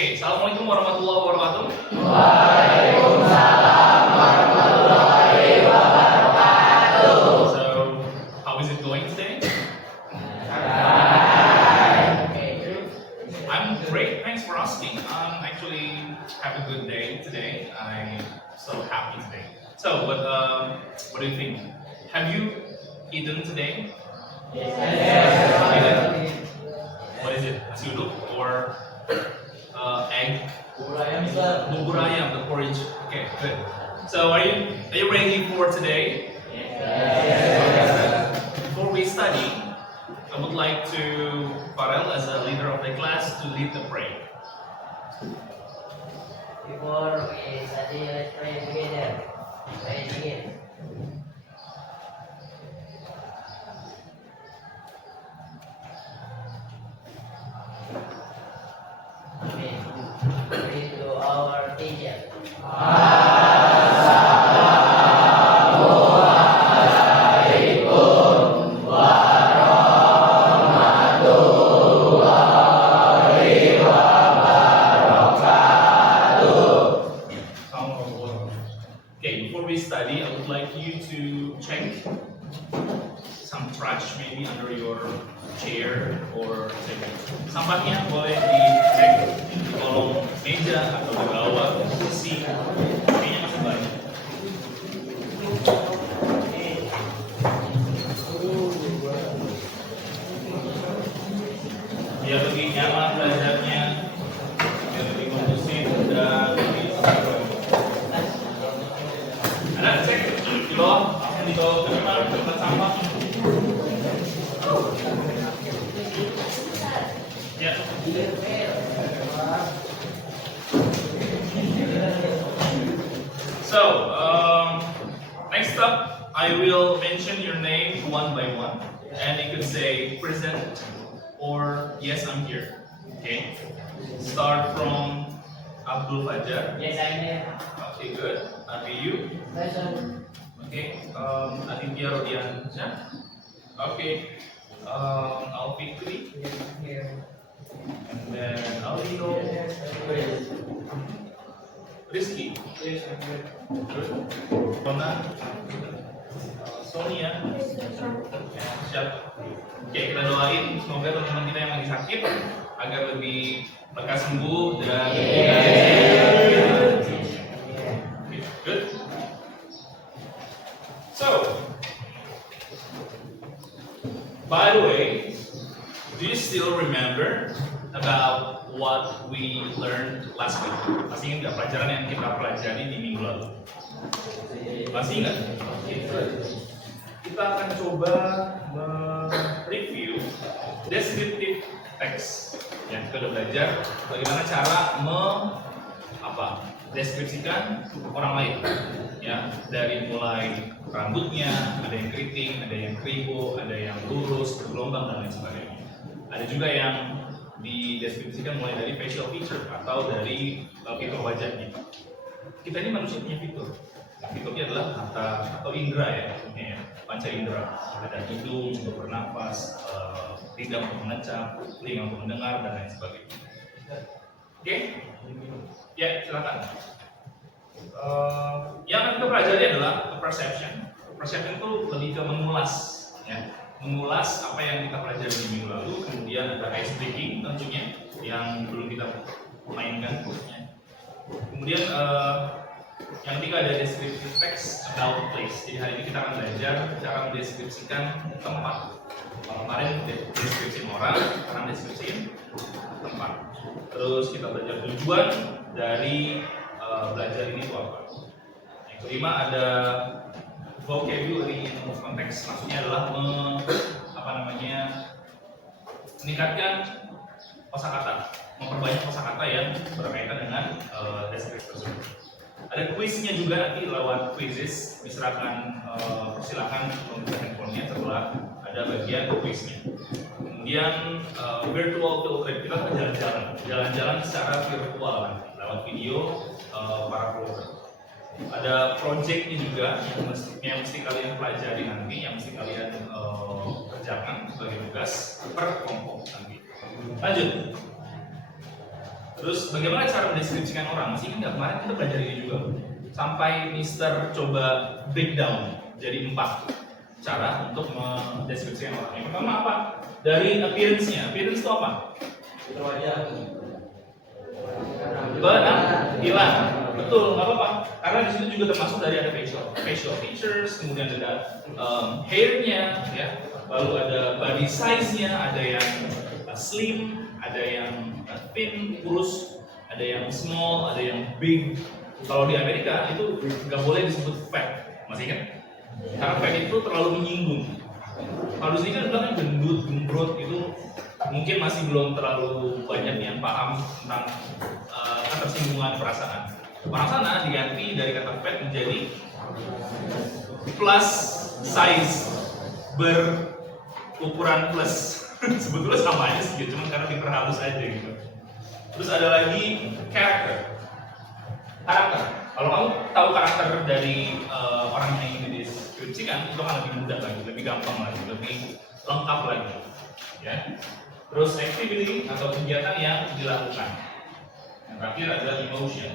Oke, assalamualaikum warahmatullahi wabarakatuh. Waalaikumsalam warahmatullahi wabarakatuh. So, how is it going today? I'm great. Thanks for asking. Actually have a good day today. I'm so happy today. So, what do you think? Have you eaten today? Yes. What is it? Nasi uduk or egg? Bubur ayam, the porridge. Okay, good. So, are you ready for today? Yes. Before we study, I would like to Farel as a leader of the class to lead the prayer. Before we study, let's pray together. Pray together. Amen. Pray to our teacher. Okay, before we study, I would like you to check some trash maybe under your chair or table. Sampahnya boleh dicek di kolong meja atau di bawah kursi. Kayaknya masih banyak. Biar lebih nyaman belajarnya, biar lebih kondusif dan lebih ada cek di bawah, langsung dibawa ke depan tempat sampah. Ya. So, next up, I will mention your name one by one, and you could say present or yes, I'm here. Okay. Start from Abdul Fajar. Yes, I'm here. Okay, good. Abi you. Present. Okay. Aditya Rodiansyah. Okay. Alfikri. Yes, I'm here. And then Alvino. Rizky. Yes, I'm here. Good. Rona. Sonia. Siap. Oke, kita doain semoga teman-teman kita yang lagi sakit agar lebih lekas sembuh dan Okay, good. So, by the way, do you still remember about what we learned last week? Masih ingat nggak pelajaran yang kita pelajari di minggu lalu? Masih ingat? Kita akan coba mereview descriptive text. Ya, kita udah belajar bagaimana cara deskripsikan orang lain. Ya, dari mulai rambutnya, ada yang keriting, ada yang kribo, ada yang lurus, bergelombang dan lain sebagainya. Ada juga yang dideskripsikan mulai dari facial feature atau dari fitur wajahnya. Kita ini manusia punya fitur. Fiturnya adalah mata atau indera ya, panca indera. Ada hidung untuk bernafas, lidah untuk mengecap, telinga untuk mendengar dan lain sebagainya. Oke? Ya, silakan. Yang akan kita pelajari adalah perception. Perception itu lebih ke mengulas, ya, mengulas apa yang kita pelajari di minggu lalu. Kemudian ada ice breaking tentunya yang belum kita mainkan kursnya. Kemudian yang ketiga ada descriptive text about place. Jadi hari ini kita akan belajar cara mendeskripsikan tempat. Kalau kemarin deskripsi orang, sekarang deskripsi tempat. Terus kita belajar tujuan dari belajar ini itu apa. Yang kelima ada vocabulary in context, maksudnya adalah meningkatkan kosakata, memperbanyak kosakata yang berkaitan dengan deskripsi tersebut. Ada kuisnya juga nanti lewat quizzes, silakan membuka handphonenya setelah ada bagian kuisnya. Kemudian virtual field trip, kita akan jalan-jalan secara virtual nanti lewat video para vlogger. Ada projectnya juga yang mesti kalian pelajari nanti, yang mesti kalian kerjakan sebagai tugas per kelompok nanti. Lanjut. Terus bagaimana cara mendeskripsikan orang? Masih ingat nggak kemarin kita belajar ini juga. Sampai Mister coba breakdown jadi 4 cara untuk mendeskripsikan orang. Yang pertama apa? Dari appearance-nya. Appearance itu apa? Penampilan. Betul, nggak apa-apa. Karena di situ juga termasuk dari ada facial features, kemudian ada hair-nya, ya. Lalu ada body size-nya, ada yang slim, ada yang thin, kurus, ada yang small, ada yang big. Kalau di Amerika itu nggak boleh disebut fat, masih ingat? Karena fat itu terlalu menyinggung. Kalau di sini kan bilangnya gendut, gembrot itu mungkin masih belum terlalu banyak yang paham tentang ketersinggungan perasaan. Orang sana diganti dari kata fat menjadi plus size, berukuran plus. Sebetulnya sama aja sih, cuma karena diperhalus aja gitu. Terus ada lagi karakter. Kalau kamu tahu karakter dari orang yang ingin dideskripsikan, itu akan lebih mudah lagi, lebih gampang lagi, lebih lengkap lagi. Ya. Terus activity atau kegiatan yang dilakukan. Yang terakhir adalah emotion.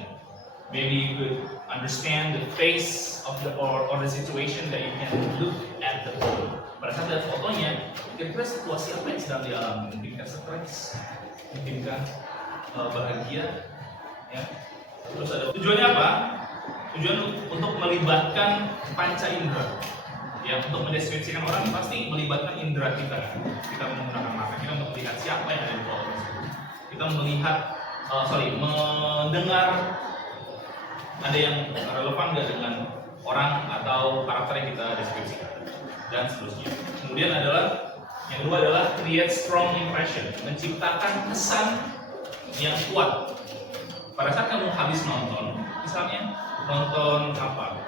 Maybe you could understand the face of the or the situation that you can look at the photo. Pada saat lihat fotonya, kira-kira situasi apa yang sedang dialami? Mungkinkah stres? Mungkinkah bahagia? Ya. Terus ada tujuannya apa? Tujuan untuk melibatkan panca indera. Ya, untuk mendeskripsikan orang pasti melibatkan indera kita. Kita menggunakan mata kita untuk melihat siapa yang ada di foto tersebut. Kita melihat, mendengar ada yang relevan nggak dengan orang atau karakter yang kita deskripsikan dan seterusnya. Kemudian yang kedua adalah create strong impression, menciptakan kesan yang kuat. Pada saat kamu habis nonton, misalnya nonton apa?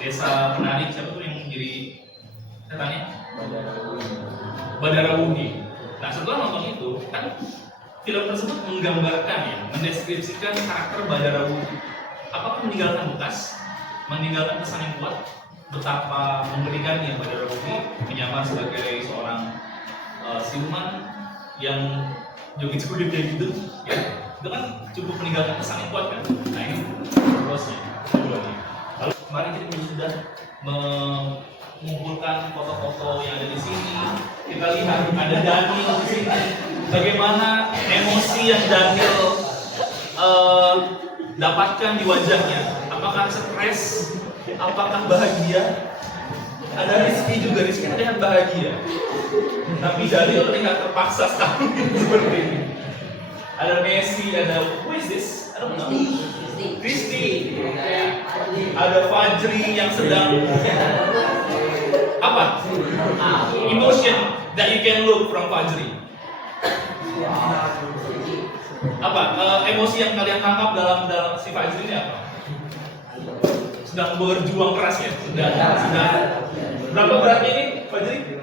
Desa Penari, siapa tuh yang jadi setannya? Badara Wuhi. Nah, setelah nonton itu, kan film tersebut menggambarkan ya, mendeskripsikan karakter Badara Wuhi. Apakah meninggalkan bekas, meninggalkan kesan yang kuat, betapa mengerikannya Badara Wuhi menyamar sebagai seorang siluman yang joget-joget kayak gitu, ya. Itu kan cukup meninggalkan kesan yang kuat kan. Nah, ini terusnya, tujuannya. Lalu kemarin kita sudah mengumpulkan foto-foto yang ada di sini. Kita lihat ada Daniel di sini. Bagaimana emosi yang Daniel dapatkan di wajahnya? Apakah stres? Apakah bahagia? Ada Rizky juga, Rizky terlihat bahagia. Tapi Daniel terlihat terpaksa sekali seperti ini. Ada Messi, ada who is this? I don't know. Kristi. Ada Fajri yang sedang apa? Emotion that you can look from Fajri. Apa? Emosi yang kalian tangkap dalam si Fajri ini apa? Sedang berjuang keras ya? Sedang berapa beratnya ini Fajri?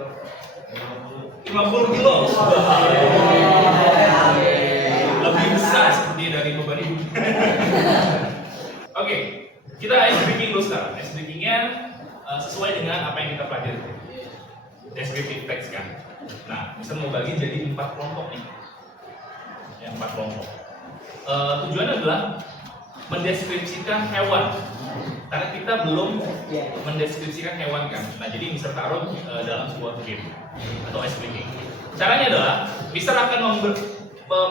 50 kilo. Lebih besar seperti dari beban ibu. Oke, kita ice breaking dulu sekarang. Ice breakingnya sesuai dengan apa yang kita pelajari. Descriptive text kan. Nah, bisa mau bagi jadi 4 kelompok nih. Yang 4 kelompok. Tujuannya adalah mendeskripsikan hewan. Karena kita belum mendeskripsikan hewan kan. Nah, jadi Mister taruh dalam sebuah game atau ice breaking. Caranya adalah Mister akan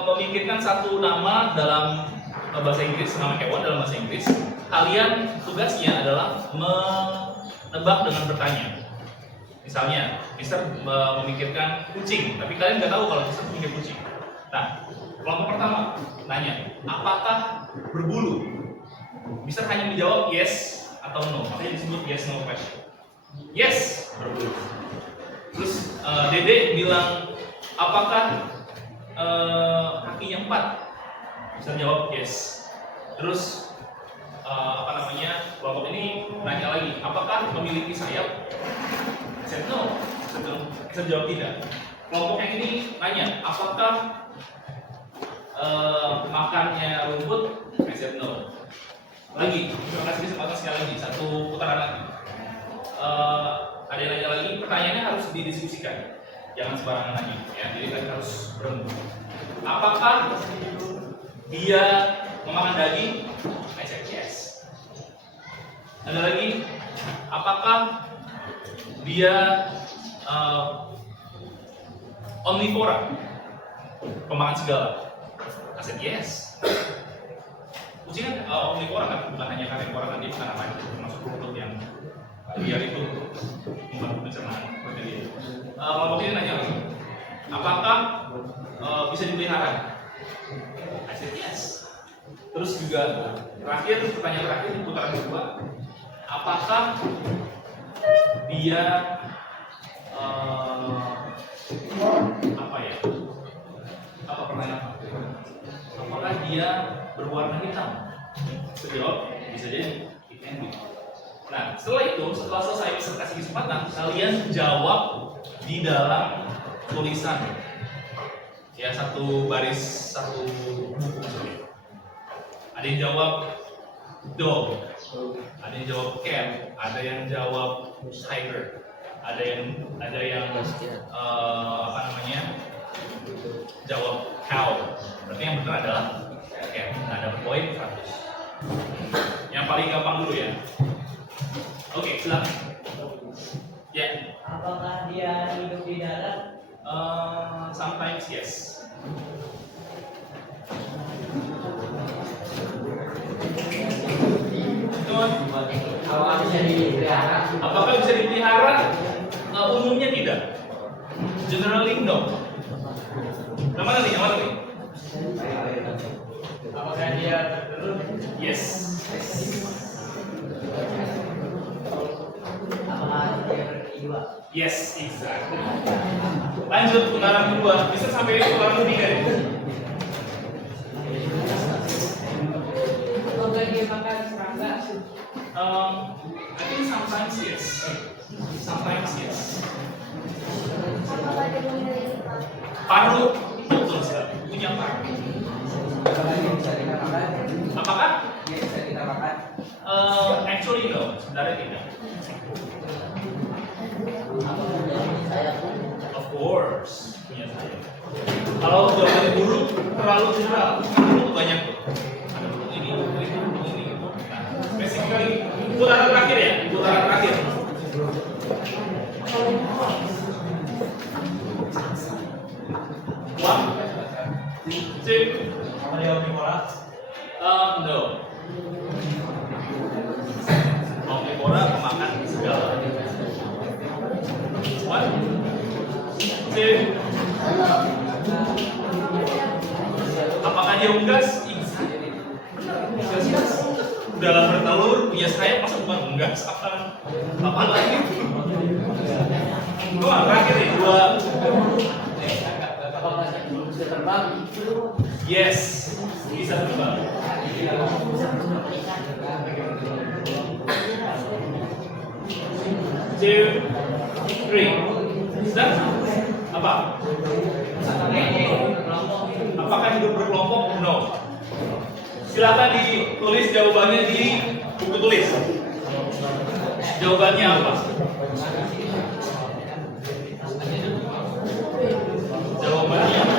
memikirkan satu nama dalam bahasa Inggris, nama hewan dalam bahasa Inggris. Kalian tugasnya adalah menebak dengan bertanya. Misalnya, Mister memikirkan kucing, tapi kalian nggak tahu kalau Mister memikir kucing. Nah, kelompok pertama nanya, apakah berbulu? Mister hanya menjawab yes atau no, makanya disebut yes no question. Yes, berbulu. Terus Dede bilang, apakah kakinya 4? Bisa jawab yes. Terus kelompok ini nanya lagi, apakah memiliki sayap? Saya no. Bisa jawab tidak. Kelompok yang ini nanya, apakah makannya rumput? I said no. Lagi, terima kasih kesempatan sekali lagi, satu putaran lagi. Ada yang nanya lagi, pertanyaannya harus didiskusikan, jangan sembarangan nanya, ya. Jadi kalian harus berembuk. Apakah dia memakan daging? I said yes. Ada lagi, apakah dia omnivora, pemakan segala? I said yes. Kucing kan omnivora kan, bukan hanya karnivora kan, dia bukan apa termasuk rumput yang liar itu membantu pencernaan seperti dia. Kelompok ini nanya lagi, apakah bisa dipelihara? I said yes. Terus juga terakhir, pertanyaan terakhir di putaran kedua, apakah dia apa ya? Apa pertanyaan? Apakah dia berwarna hitam? Sejawab bisa jadi it can be. Nah, setelah itu, setelah selesai peserta kasih kesempatan, kalian jawab di dalam tulisan. Ya, satu baris, satu buku misalnya. Ada yang jawab dog, ada yang jawab cat, ada yang jawab tiger, ada yang apa namanya, jawab cow. Berarti yang benar adalah cat. Nah, dapat poin 100. Yang paling gampang dulu ya. Oke, silakan. Ya. Apakah dia hidup di darat? Sometimes yes. Apakah bisa dipelihara? Apakah bisa dipelihara? Umumnya tidak. Generally no. Yang mana nih? Apakah dia bertelur? Yes. Apakah dia berdua? Yes, exactly. Lanjut putaran kedua. Bisa sampai putaran ketiga deh. Apakah dia makan serangga? I think sometimes yes. Sometimes yes. Paru betul sekali. Punya paru. Apakah? Dia bisa kita makan. Actually no. Sebenarnya tidak. Of course, punya saya. Kalau jawabannya buruk, terlalu general. Buruk banyak tuh. Ada buruk ini, buruk itu, buruk ini. Nah, spesifik lagi. Putaran terakhir ya, putaran terakhir. One, two. Apa dia omnivora? No. Omnivora pemakan segala. One, two. Apakah dia unggas? Unggas. Dalam bertelur punya sayap masa bukan unggas? Apa lagi? Dua terakhir nih, dua. Apakah bisa terbang? Yes, bisa terbang. Two, three. Sudah? Apa? Apakah hidup berkelompok? No. Silakan ditulis jawabannya di buku tulis. Jawabannya apa? Jawabannya apa?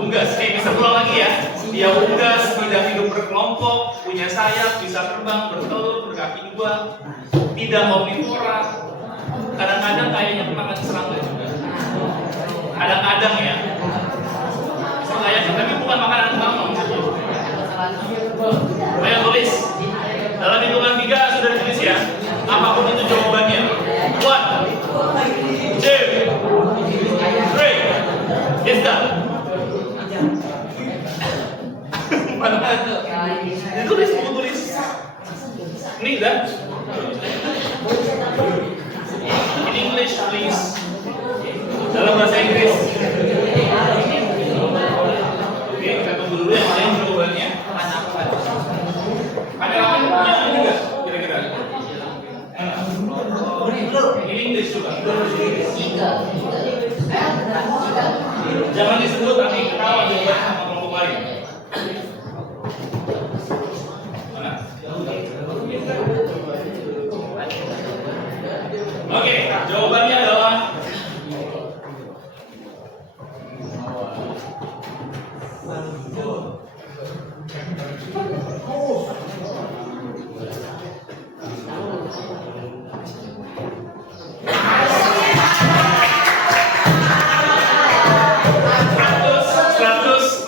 Unggas, bisa pulang lagi ya. Dia unggas, tidak hidup berkelompok, punya sayap, bisa terbang, bertelur, berkaki dua, tidak omnivora. Kadang-kadang kayaknya pemakan serangga juga. Kadang-kadang ya. Kayaknya, tapi bukan makanan utama. Ayo tulis. Dalam hitungan 3 sudah ditulis ya. Apapun itu jawabannya. 1, 2, 3. It's done. Ditulis, buku tulis. Ini udah. In English, please. Dalam bahasa Inggris. Oke, kita tunggu dulu yang lain jawabannya. Ada yang punya juga, kira-kira. In English juga. Jangan disebut nanti ketahuan jawabannya sama kelompok lain. Mana? Oke, jawabannya adalah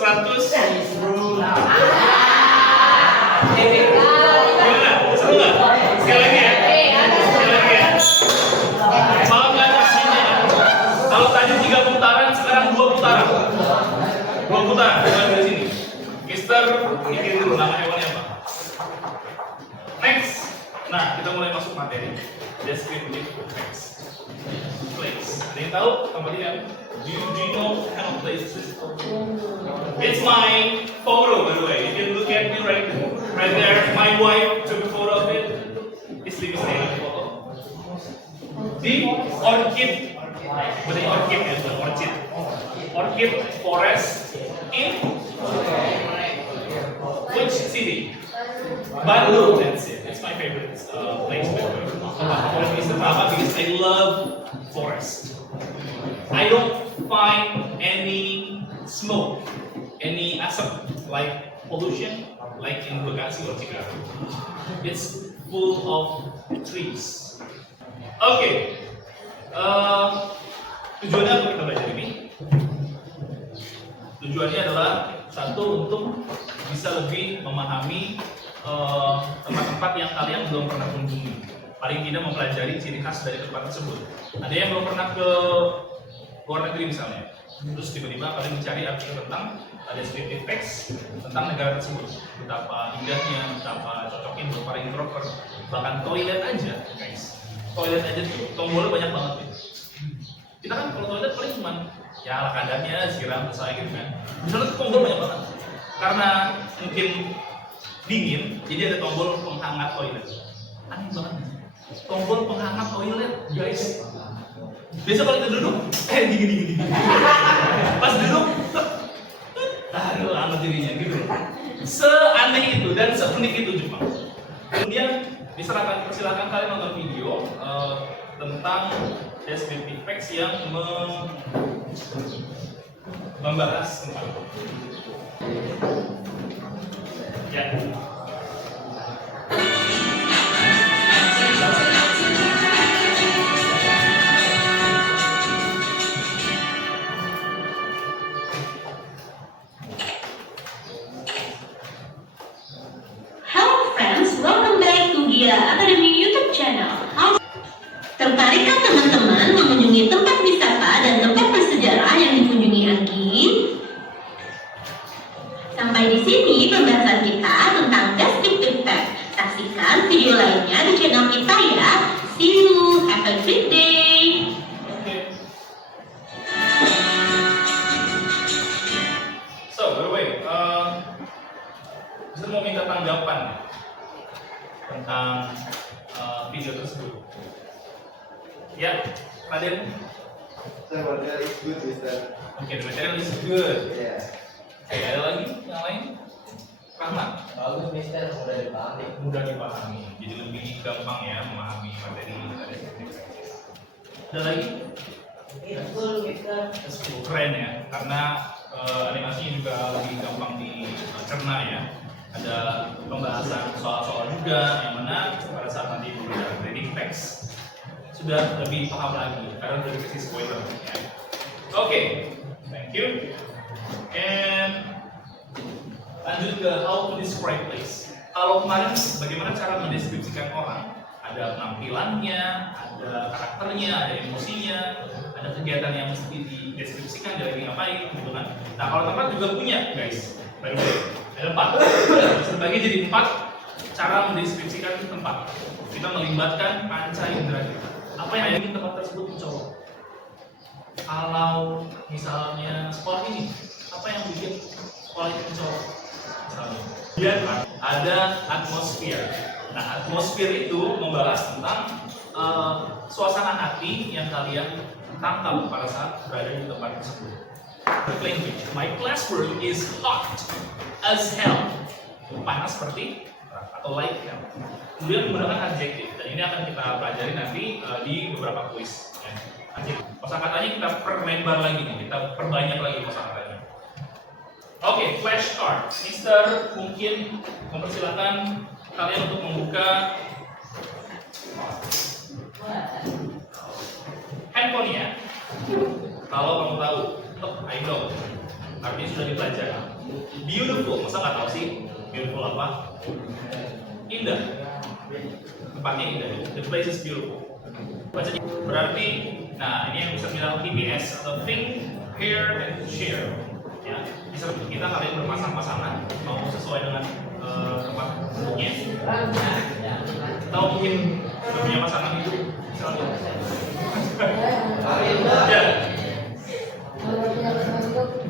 seratus. Gimana? Seru nggak? Sekali lagi ya. Maaf nggak hasilnya? Kalau tadi 3 putaran, sekarang 2 putaran. 2 putaran, bukan dari sini. Mister, mikirin dulu nama hewannya apa. Next. Nah, kita mulai masuk materi. Descriptive text. Place. Ada yang tahu tempat ini? Do you know how place is? It's my photo, by the way. You can look at me right there. My wife took a photo of it. It's the photo. The orchid. Bukan orchid ya, bukan orchid. Orchid forest in which city? Bandung. That's it. It's my favorite place. Because I love forest. I don't find any smoke, any asap like pollution, like in Bekasi or Cikarang. It's full of trees. Oke, tujuannya apa kita belajar ini? Tujuannya adalah satu, untuk bisa lebih memahami tempat-tempat yang kalian belum pernah kunjungi. Paling tidak mempelajari ciri khas dari tempat tersebut. Ada yang belum pernah ke luar negeri misalnya, terus tiba-tiba kalian mencari artikel tentang descriptive text tentang negara tersebut, betapa indahnya, betapa cocoknya buat para introvert. Bahkan toilet aja, guys. Toilet aja tuh tombolnya banyak banget ya. Kita kan kalau toilet paling cuman ya ala kadarnya siram selesai gitu kan. Misalnya tuh tombol banyak banget. Karena mungkin dingin, jadi ada tombol penghangat toilet. Aneh banget. Tombol penghangat toilet, guys. Biasa kalau kita duduk, dingin. Pas duduk, aduh, hangat dirinya gitu. Seaneh itu dan seunik itu Jepang. Kemudian silakan kalian nonton video tentang descriptive text yang membahas tentang ya. Academy YouTube channel. Tertarikkah teman-teman mengunjungi tempat wisata dan tempat bersejarah yang dikunjungi Anggi? Sampai di sini pembahasan kita tentang descriptive text. Saksikan video lainnya di channel kita ya. See you, have a great day. So, by the way, bisa mau minta tanggapan tentang video tersebut. Ya, Raden. The material is good, Mister. Oke, the material is good. Yeah. Oke, ada lagi yang lain? Rahmat. Bagus, Mister. Mudah dipahami. Mudah dipahami, jadi lebih gampang ya memahami materi yang ada. Ada lagi? Betul, Mister. Keren ya, karena animasinya juga lebih gampang dicerna ya. Ada pembahasan soal-soal juga yang mana pada saat nanti belajar reading text sudah lebih paham lagi karena sudah dikasih spoiler ya. Oke, thank you. And lanjut ke how to describe place. Kalau kemarin bagaimana cara mendeskripsikan orang, ada penampilannya, ada karakternya, ada emosinya, ada kegiatan yang mesti dideskripsikan, dia lagi ngapain gitu kan. Nah, kalau tempat juga punya guys, by the way. Ada 4, terbagi jadi 4 cara mendeskripsikan tempat. Kita melibatkan panca indera kita. Apa yang ingin tempat tersebut mencolok? Kalau misalnya sekolah ini, apa yang bikin sekolah itu mencolok? Misalnya, kemudian ada atmosfer. Nah, atmosfer itu membahas tentang suasana hati yang kalian tangkap pada saat berada di tempat tersebut. Language. My classroom is hot as hell. Panas seperti atau like hell. Kemudian menggunakan adjektif dan ini akan kita kita pelajari nanti di beberapa kuis. Ya. Nanti kosakatanya kita perlebar lagi nih, kita perbanyak lagi kosakatanya. Oke, flashcard. Mister mungkin mempersilakan kalian untuk membuka handphonenya. Kalau kamu tahu, I know, artinya sudah dipelajari. Beautiful, masa nggak tahu sih? Beautiful apa? Indah. Tempatnya indah. The place is beautiful. Baca berarti, nah ini yang bisa bilang TPS atau think, hear, and share. Ya, bisa kita kalian berpasang-pasangan, mau sesuai dengan tempat duduknya. Atau mungkin sudah punya pasangan itu, misalnya. Ya.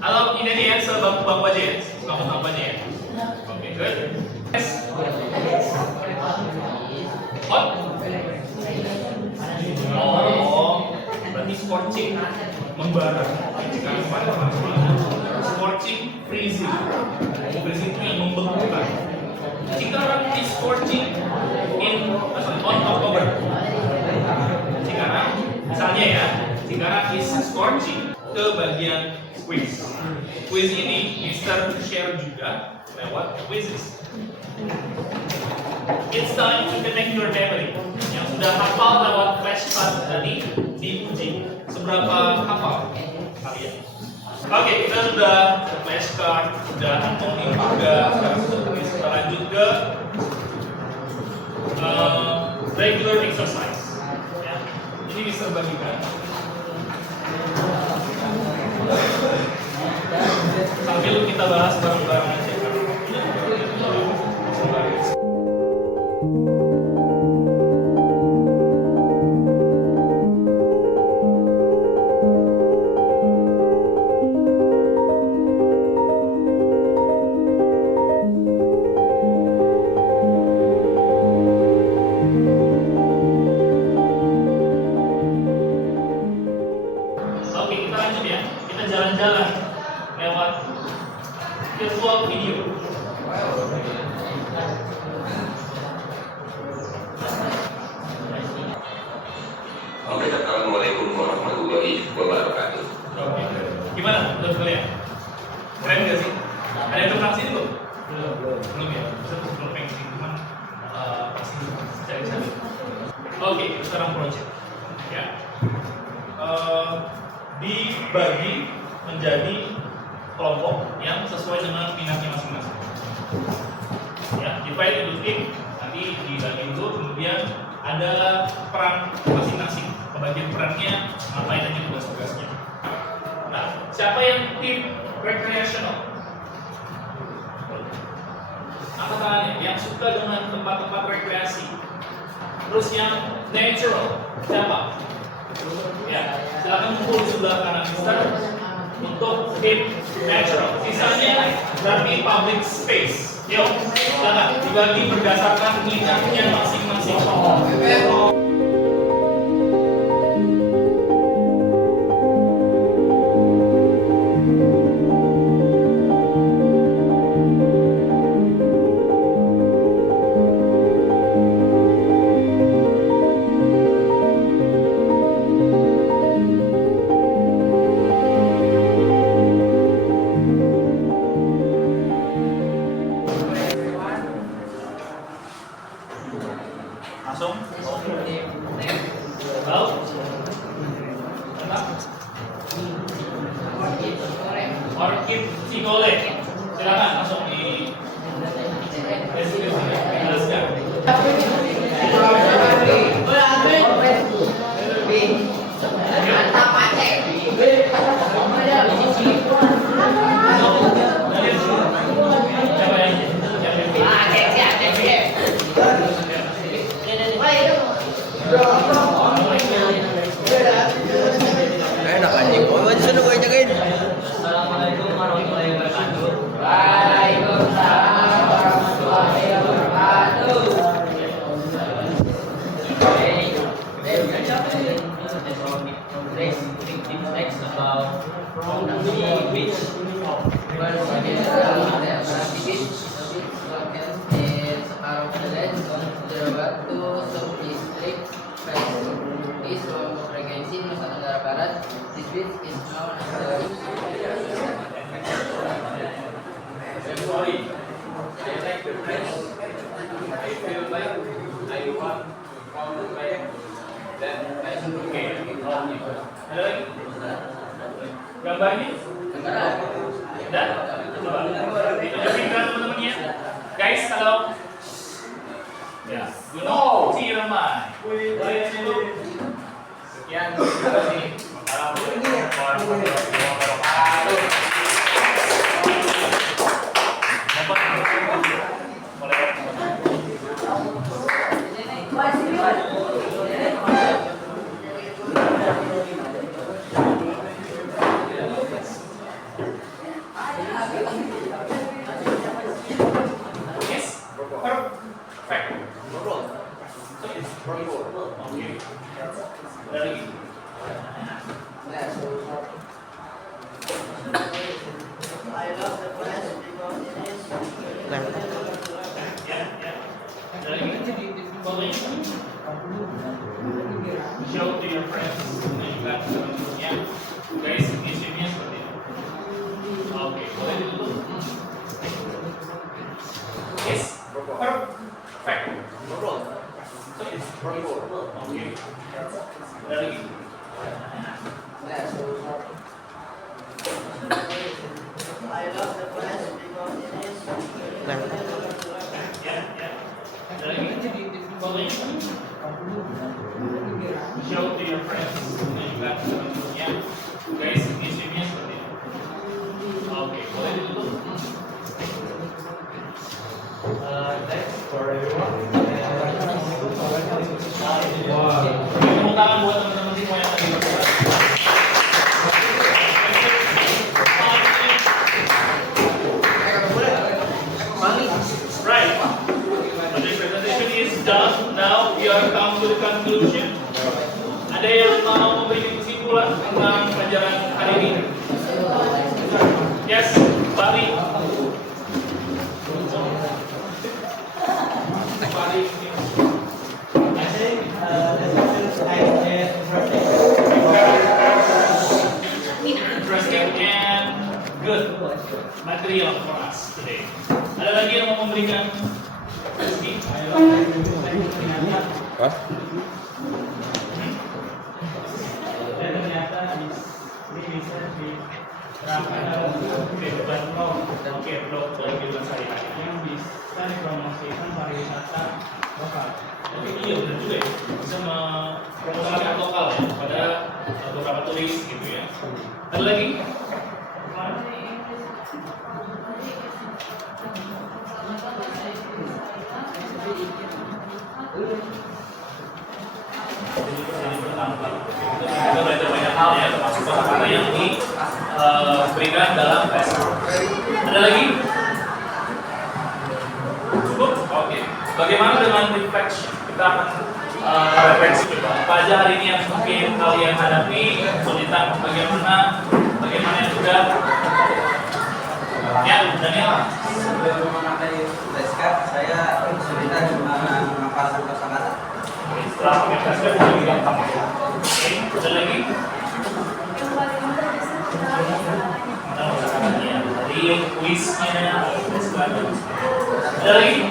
Atau ini ya, sebangku aja ya, kamu tahu aja ya. Oke, good. Yes. Hot. Oh, berarti scorching, membara. Scorching, freezing. Freezing itu yang membekukan. Cikarang is scorching on October. Cikarang, misalnya ya, Cikarang is scorching ke bagian quiz. Quiz ini Mister share juga lewat quizzes. It's time to connect your memory. Yang sudah hafal lewat flashcard tadi diuji. Seberapa hafal kalian? Oke, kita sudah flashcard, sudah ngomongin juga. Sekarang kita lanjut ke regular exercise. Ya. Ini bisa bagikan. Sambil kita bahas bareng-bareng aja. Oke, kita lanjut ya. Kita jalan-jalan lewat virtual video. Oke, assalamualaikum warahmatullahi wabarakatuh. Oke. Gimana menurut kalian? Keren nggak sih? Ada yang berfraksi belum? Belum ya. Bisa belum pengen cuman pasti cari-cari. Oke, sekarang project. Ya. Dibagi menjadi kelompok yang sesuai dengan minatnya masing-masing. Ya, divide into team, nanti dibagi itu, kemudian ada peran masing-masing, pembagian perannya, ngapain aja tugas-tugasnya. Nah, siapa yang tim recreational? Angkat tangannya, yang suka dengan tempat-tempat rekreasi. Terus yang natural, siapa? Ya, silakan kumpul di sebelah kanan Mister untuk tim natural. Sisanya berarti public space. Yuk, silakan dibagi berdasarkan minatnya masing-masing. Langsung. Tahu? Orchid Cigole. Silakan langsung di jelaskan. Enak anjing, oh aja sana gue jagain. Assalamualaikum warahmatullahi wabarakatuh. Waalaikumsalam warahmatullahi wabarakatuh. Next about the beach. Sekarang Village, Batu, Surf District. This is known as the Sorry, I like the dress. I feel like I want to buy that. Okay. Ada lagi? Gambarnya? Udah? Coba. Ditunjukin ke teman-temannya. Guys, halo. Ya, Guno, Ciremai. Boleh dulu. Sekian, terima kasih. Yes, perfect. Okay. Ada lagi? Ya, ya. Ada lagi? Boleh. Show to your friends. Tunjukkan ke teman-temannya. Guys, isinya seperti ini. Oke, boleh ditutup. Yes, perfect. Oke. Ada lagi? Ya, ya. Ada lagi? Boleh. Show to your friends. Tunjukkan ke teman-temannya. Guys, isinya seperti ini. Oke, boleh ditutup. Thanks for everyone. Tepuk tangan buat teman-teman semua yang tadi bergerak. Right. The presentation is done. Now we are come to the conclusion. Ada yang mau memberikan kesimpulan tentang pelajaran hari ini? Yes, Bali. Bali. I think the session is interesting. Interesting and good material for us today. Ada lagi yang mau memberikan? Hah? Dan ternyata ini bisa diterapkan dalam kehidupan blog kehidupan sehari-hari yang bisa dipromosikan pariwisata lokal. Oke, iya benar juga ya. Bisa mempromosikan lokal ya pada beberapa turis gitu ya. Ada lagi? Kita belajar banyak hal ya, termasuk kata-kata yang diberikan dalam tes. Ada lagi? Cukup? Oke. Bagaimana dengan reflection? Kita akan refleksi coba. Apa aja hari ini yang mungkin kalian hadapi, kesulitan bagaimana yang sudah? Ya, Daniel. Sebelum memakai flashcard, saya kesulitan menghafal kosakata. Setelah pakai flashcard lebih gampang ya. Oke, ada lagi? Mana kosakatanya? Dari kuisnya, ada lagi?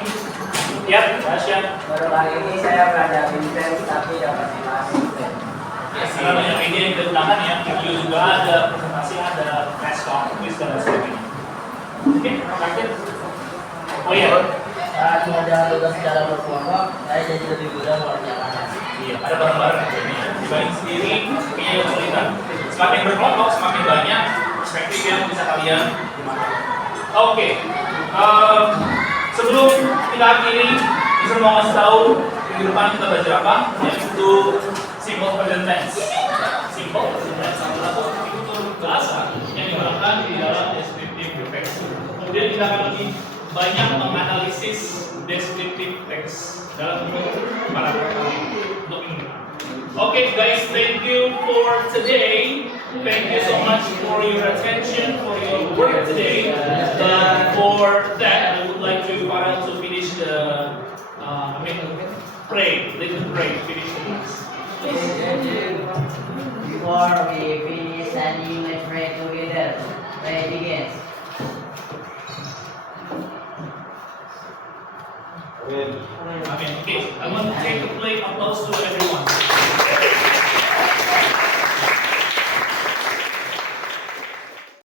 Ya, Rasya. baru kali ini saya berada di Vincent tapi dapat masih. Ya, sekarang banyak media yang digunakan ya, video juga ada, presentasi ada, flash talk, quiz dan lain sebagainya. Oke, terakhir. Oh iya, Saat mengajar tugas secara berkelompok, saya jadi lebih mudah mengerjakannya. iya, ada bareng-bareng jadi dibanding sendiri, kayaknya lebih kesulitan. Semakin berkelompok, semakin banyak perspektif yang bisa kalian gunakan. Oke, sebelum kita akhiri, bisa mau ngasih tahu minggu depan kita belajar apa? Yaitu simple present tense. Simple present tense adalah struktur bahasa yang digunakan di dalam descriptive text. Kemudian kita akan lebih banyak menganalisis descriptive text dalam bentuk paragraf untuk minggu depan. Okay guys, thank you for today. Thank you so much for your attention, for your work today. For that, I would like to Farah to finish the, pray, little pray, finish the class. Before we finish, study, let's pray together. Pray begins. Amen. Amen. Okay, I want to take a plate applause to everyone.